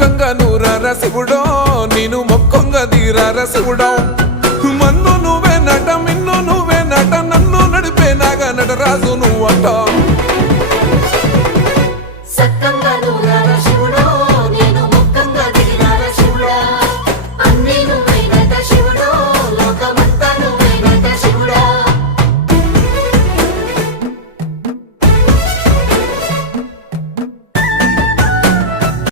మొక్కంగా నూరార శివుడో నేను మొక్కంగా తీరార శివుడో మన్ను నువ్వే నట మిన్ను నువ్వే నట నన్ను నడిపే నాగా నటరాజు నువ్వట